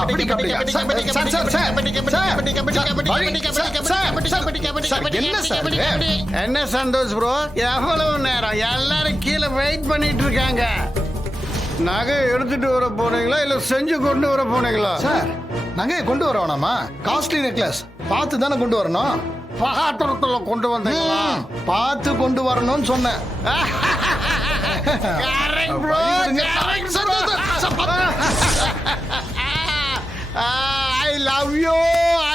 கபடி கபடி என்ன சந்தோஷ் ப்ரோ, எவ்வளவு நேரம் எல்லாரும் கீழே வெயிட் பண்ணிட்டு இருக்காங்க. நகை எடுத்துட்டு வர போனீங்களா இல்ல செஞ்சு கொண்டு வர போனீங்களா? சார் நகையை கொண்டு வர வேணாமா? காஸ்ட்லி நெக்லஸ் பார்த்து தானே கொண்டு வரணும். பாத்திரத்துல கொண்டு வந்தீங்களா? பார்த்து கொண்டு வரணும்னு சொன்னேன். I love you,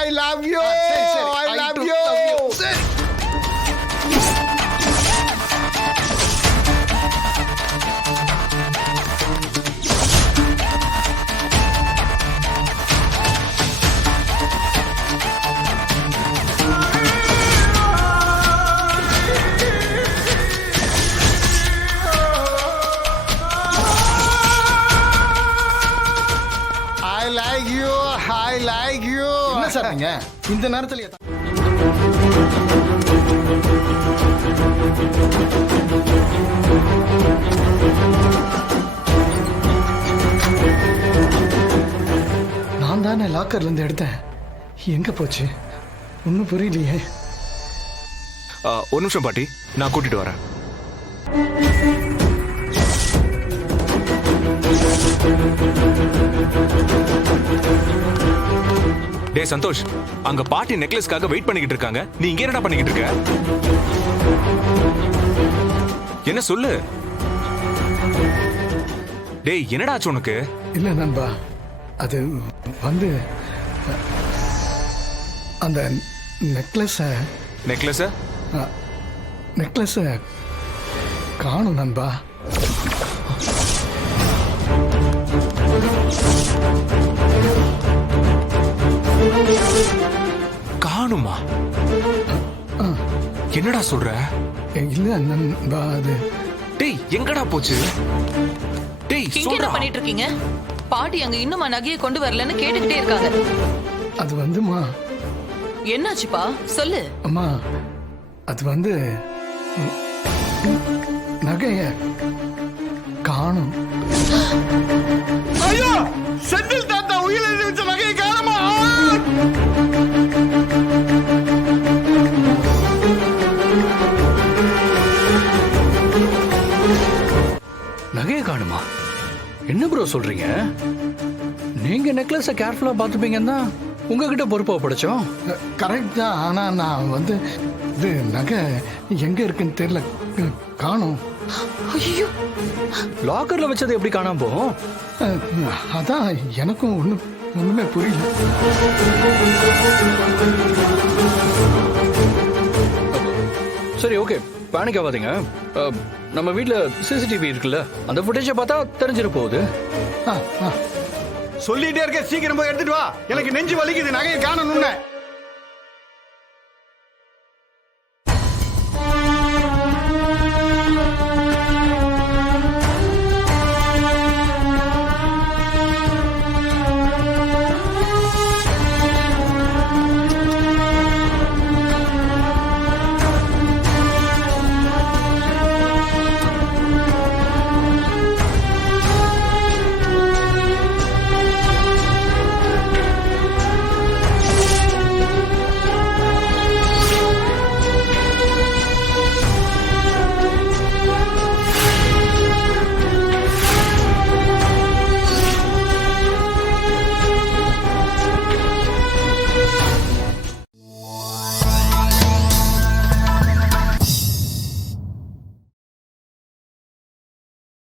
I love you, I love you. I like you, I like you. என்ன சார் நீங்க இந்த நேரத்துல நான் தானே லாக்கர்ல இருந்து எடுத்தேன். எங்க போச்சு ஒன்னும் புரியலையே. ஒரு நிமிஷம் பாட்டி, நான் கூட்டிட்டு வரேன். டே சந்தோஷ், அங்க பாட்டி நெக்லஸ்க்காக வெயிட் பண்ணிக்கிட்டு இருக்காங்க. நீ இங்க என்னடா பண்ணிக்கிட்டு இருக்க? என்ன சொல்லு? டேய், என்னடா ஆச்சு உனக்கு? இல்ல நண்பா, அது வந்து அந்த நெக்லஸ காணும் நண்பா. காணுமா? என்னடா சொல்ற? இல்ல நண்பா, அது டேய் எங்கடா போச்சு? டேய் என்ன பண்ணிட்டு இருக்கீங்க? பாட்டி அங்க இன்னுமா நகையை கொண்டு வரலன்னு கேட்டுக்கிட்டே இருக்காங்க. அது வந்துமா. என்னாச்சுப்பா சொல்லு. அம்மா, அது வந்து நகைய காணும். ஐயோ, செந்தில் தாத்தா உயிர் எழுதி வச்ச நகையை காணுமா? நகையை காணுமா? என்ன ப்ரோ சொல்றீங்க? நீங்க நெக்லஸ கேர்ஃபுல்லா பாத்துப்பீங்கன்னா உங்ககிட்ட பொறுப்பா படைச்சோம். கரெக்ட் தான், ஆனா நான் வந்து இது நகை எங்க இருக்குன்னு தெரியல, காணும். ஐயோ, லாக்கர்ல வச்சது எப்படி காணாம போகும்? அதான் எனக்கும் ஒண்ணுமே புரியல. சரி, ஓகே, பேனிக் ஆகாதீங்க. நம்ம வீட்ல சிசிடிவி இருக்குல்ல, அந்த ஃபுட்டேஜை பார்த்தா தெரிஞ்சிட போகுது. சொல்லிட்டே இருக்க, சீக்கிரம் போய் எடுத்துட்டு வா. எனக்கு நெஞ்சு வலிக்குது, நகையை காணணும்னு.